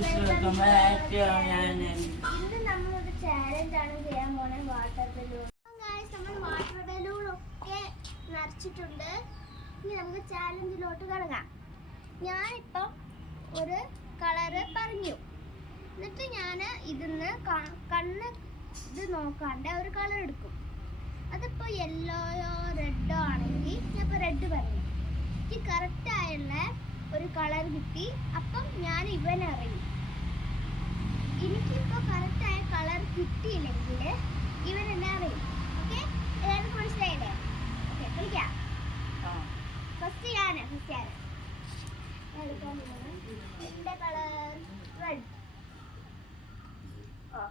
ഇന്ന് നമ്മളൊരു ചാലഞ്ച് ആണ് ചെയ്യാൻ പോണേ. Water balloon. നമ്മൾ വാട്ടർ ബലൂൺ ഒക്കെ നിറച്ചിട്ടുണ്ട്. ഇനി നമുക്ക് ചാലഞ്ചിലോട്ട് കടങ്ങാം. ഞാനിപ്പം ഒരു കളറ് പറഞ്ഞു, എന്നിട്ട് ഞാൻ ഇതിന്ന് കണ്ണ് ഇത് നോക്കാണ്ട് ഒരു കളർ എടുക്കും. അതിപ്പോൾ യെല്ലോയോ റെഡോ ആണെങ്കിൽ ഞാൻ ഇപ്പോൾ റെഡ് പറഞ്ഞു. എനിക്ക് കറക്റ്റായുള്ള ഒരു കളർ കിട്ടി. അപ്പം ഞാൻ ഇവനറിയും. എനിക്കിപ്പോൾ കറക്റ്റായ കളർ കിട്ടിയില്ലെങ്കിൽ ഇവൻ എന്നെ അറിയും. ഓക്കെ, എല്ലാവർക്കും മനസ്സിലായില്ലേ? ഓക്കെ, കളിക്കാം. ഫസ്റ്റ് ഞാൻ എൻ്റെ കളർ റെഡ്.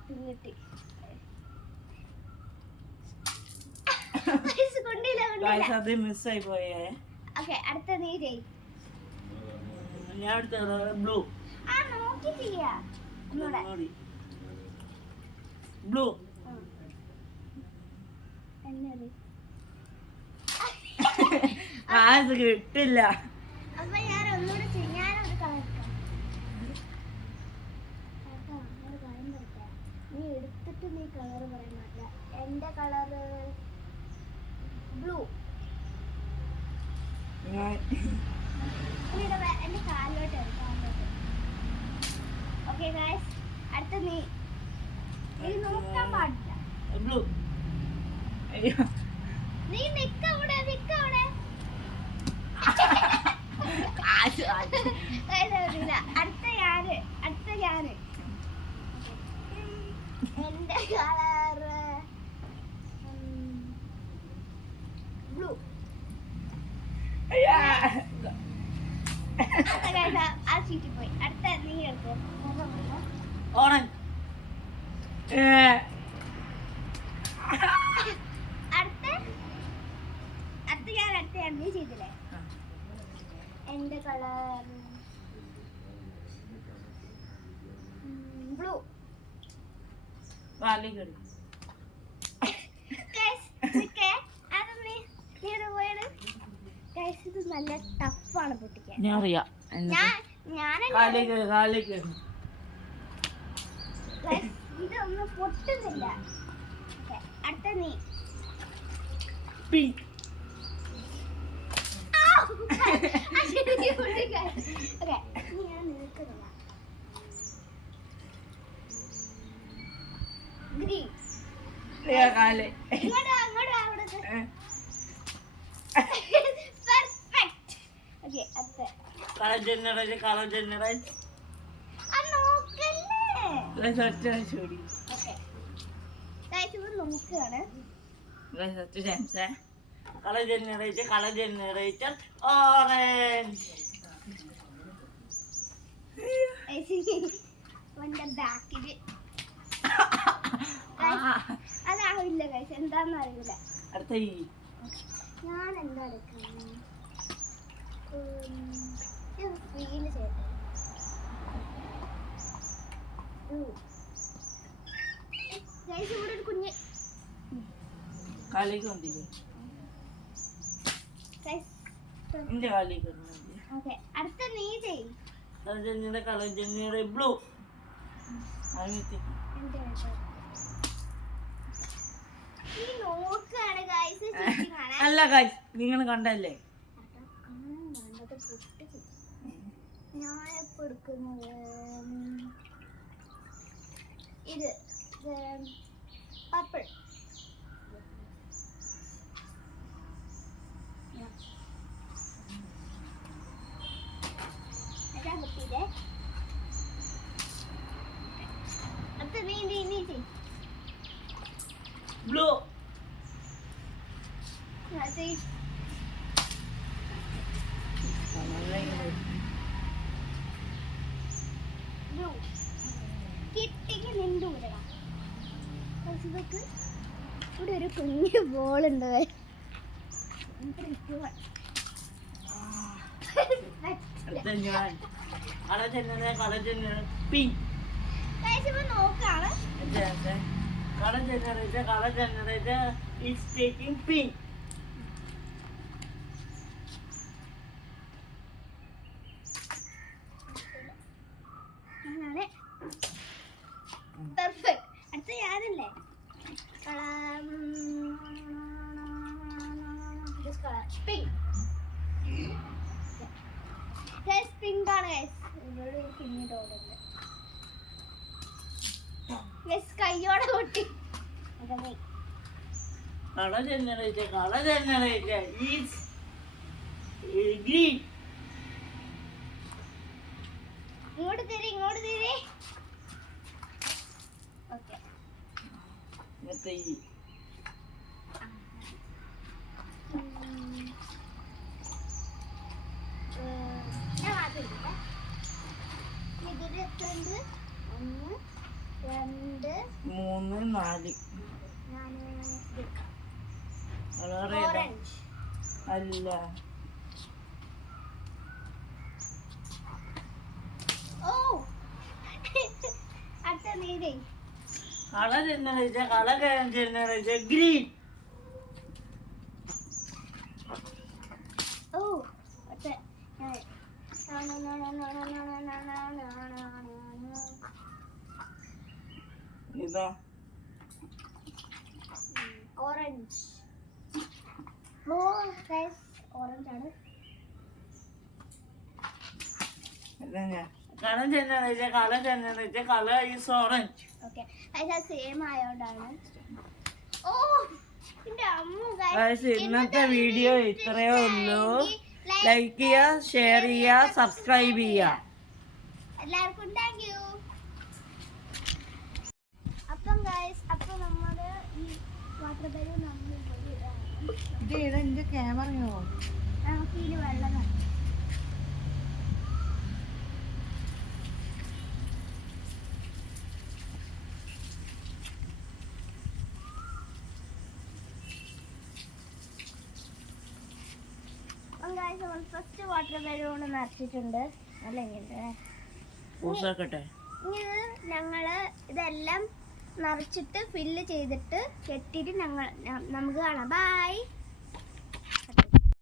പിന്നിട്ട് മിസ്സായി പോയേ. ഓക്കെ, അടുത്ത നീ ചെയ്. ഞാൻ എടുത്തത് ബ്ലൂ. ആ, നോക്കിയിട്ടില്ല. ബ്ലൂ. അത് കിട്ടില്ല. അപ്പൊ ഞാൻ ഒന്നുകൂടെ ഞാനൊരു കളർ നീ എടുത്തിട്ട് നീ കളർ പറയാൻ പാടില്ല. എന്റെ കളറ് ബ്ലൂ. എന്റെ കാലിലോട്ട്. ഓക്കെ ഗായ്സ്, അടുത്ത നീ നോക്കാൻ പാടില്ല. ബ്ലൂ. നീ നിക്കവിടെ. അടുത്ത ഞാന് എന്റെ കളറ് ബ്ലൂ. ആ ചീറ്റി പോയി. അടുത്ത നീ എടുക്കും. ഓറഞ്ച്. അടുത്ത ഞാൻ നീ ചെയ്തില്ലേ? എന്റെ കളർ ബ്ലൂ. ഇത് നല്ല ടഫാണ് പൊട്ടിക്കാൻ. ഞാൻ അറിയാം. ഇതൊന്നും പൊട്ടുന്നില്ല. അടുത്ത നീ പിങ്ക്. ഞാൻ നിൽക്കുന്നില്ല. ഗ്രീൻ. അതാവില്ല ഗൈസ്, എന്താന്ന് അറിയില്ല. ഞാൻ എന്താ എടുക്കുന്നത്? ഫീൽ ചെയ്തേ. ഗൈസ്, ഇവിടെ ഒരു കുഞ്ഞ് അടുത്ത നീ ചെയ്. ബ്ലൂ. അല്ല ഗൈസ്, നിങ്ങൾ കണ്ടല്ലേ? ഞാൻ എപ്പോ എടുക്കുന്നത് ഇത് പർപ്പിൾ. അടുത്ത നീ ചെയ്. ബ്ലൂ. കിട്ടിക്ക് നിന്റെ ഊരടാ. ഇതൊക്കെ ഇവിടെ ഒരു കുഞ്ഞു ബോളുണ്ട്. നോക്കാണ്. Color generator is taking pink. ഞാനാണ് Color generator is green. ഇങ്ങോട്ട് തിരി ഓക്കെ ഇങ്ങനത്തെ ഈ ഞാൻ മാറ്റില്ല ഇതിൽ എത്ര ഉണ്ട് 1 2 3 4 ഞാൻ കളർ ഏതാ? ഓറഞ്ച് അല്ല ഓ അടുത്ത നീലേ കളർ ജനറേറ്റർ ഗ്രീൻ. ഓ അടുത്ത ഇതാ ഓറഞ്ച് ഓ ഗൈസ് ഓറഞ്ച് ആണ് colour generator colour is orange. Okay അത് സെയിം ആയോണ്ടാണ് ഓ എന്റെ അമ്മ Guys, ഇന്നത്തെ വീഡിയോ ഇത്രയേ ഉള്ളൂ. ലൈക്ക് ചെയ്യുക, ഷെയർ ചെയ്യുക, സബ്സ്ക്രൈബ് ചെയ്യുക. എല്ലാവർക്കും താങ്ക് യു. അപ്പം ഗൈസ് അപ്പം നമ്മുടെ ഈ വാട്ടർ ബലൂൺ നമ്മൾ എന്റെ ക്യാമറയോ? നമുക്ക് ഇതിൽ വെള്ളം നിറയ്ക്കാം. നമ്മൾ ഫസ്റ്റ് വാട്ടർ ബലൂൺ നിറച്ചിട്ടുണ്ട്. അല്ലെങ്കിൽ പൂസാക്കട്ടെ. ഇനി ഞങ്ങള് ഇതെല്ലാം നിറച്ചിട്ട് ഫില്ല് ചെയ്തിട്ട് കെട്ടിയിട്ട് നമുക്ക് കാണാം. ബൈ.